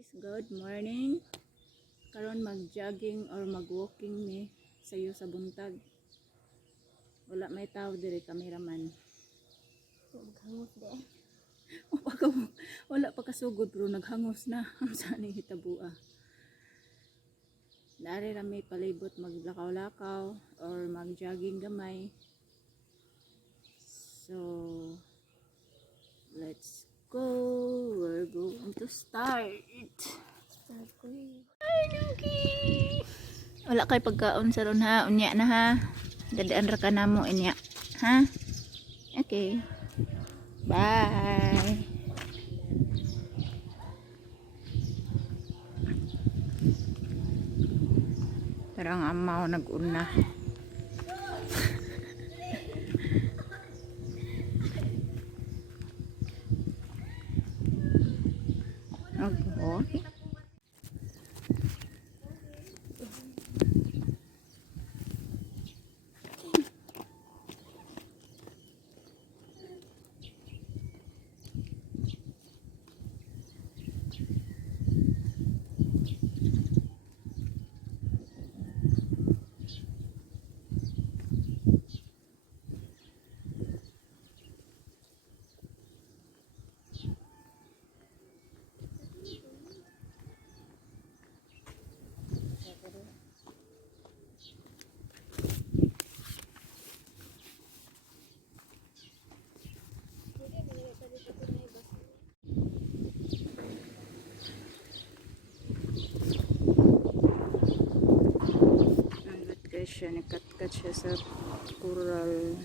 Guys, good morning. Karon mag-jogging or mag-walking ni sayo sa buntag. Wala may tao diri, cameraman. Maghangos de. Wala pa kasugod pero naghangos na. Ang saan ni hitabua. Dari rami palibot maglakaw-lakaw or mag-jogging gamay. So let's go. We're going to start. Start ko eh. Ay, Nuki! Wala kay pagkaon sa ron ha. Unya na ha. Dadaan ra ka na mo inya. Ha? Okay. Bye. Parang amaw nag-una. Okay. Guys siya, nakat-kat siya sa coral.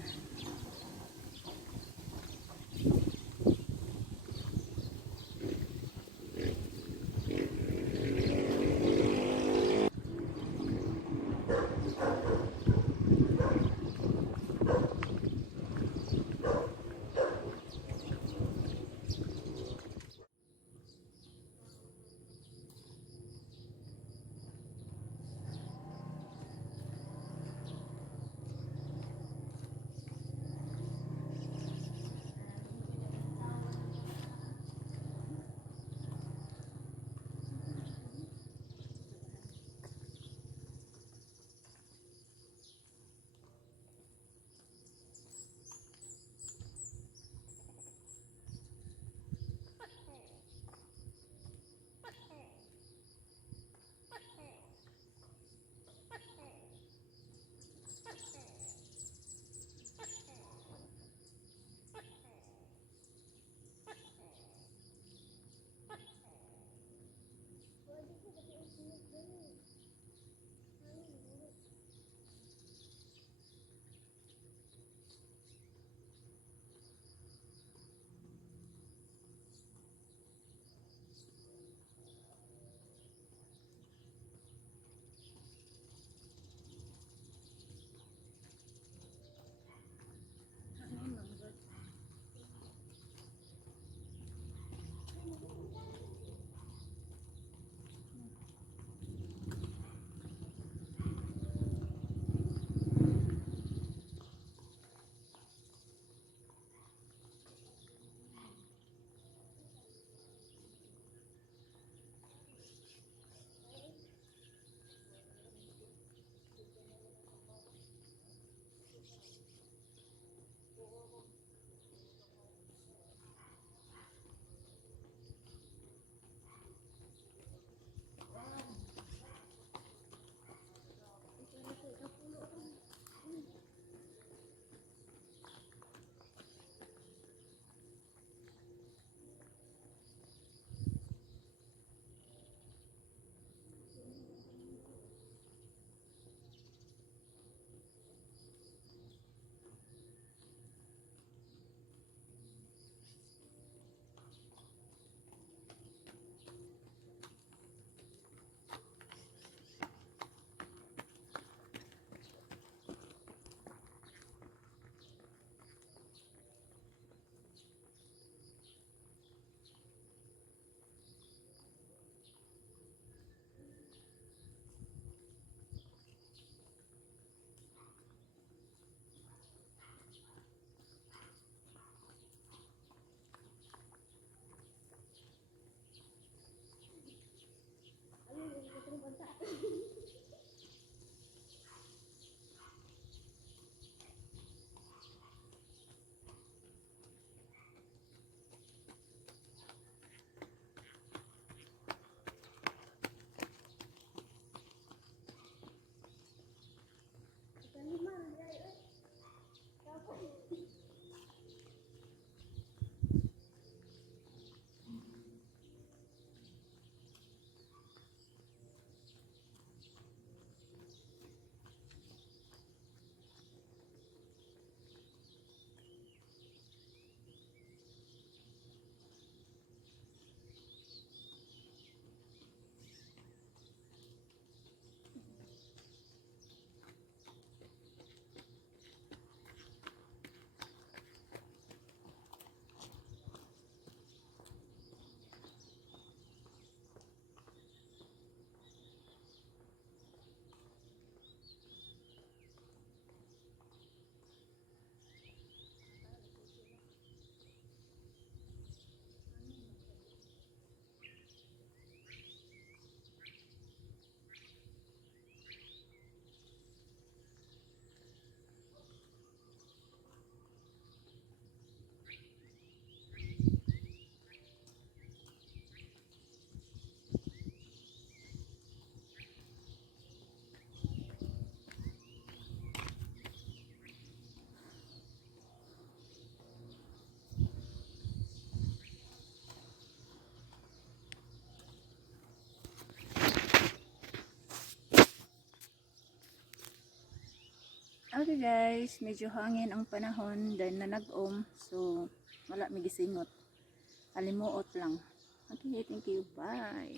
Okay guys, medyo hangin ang panahon dahil na nag-om. So, wala may gisingot. Alimuot lang. Okay, thank you. Bye.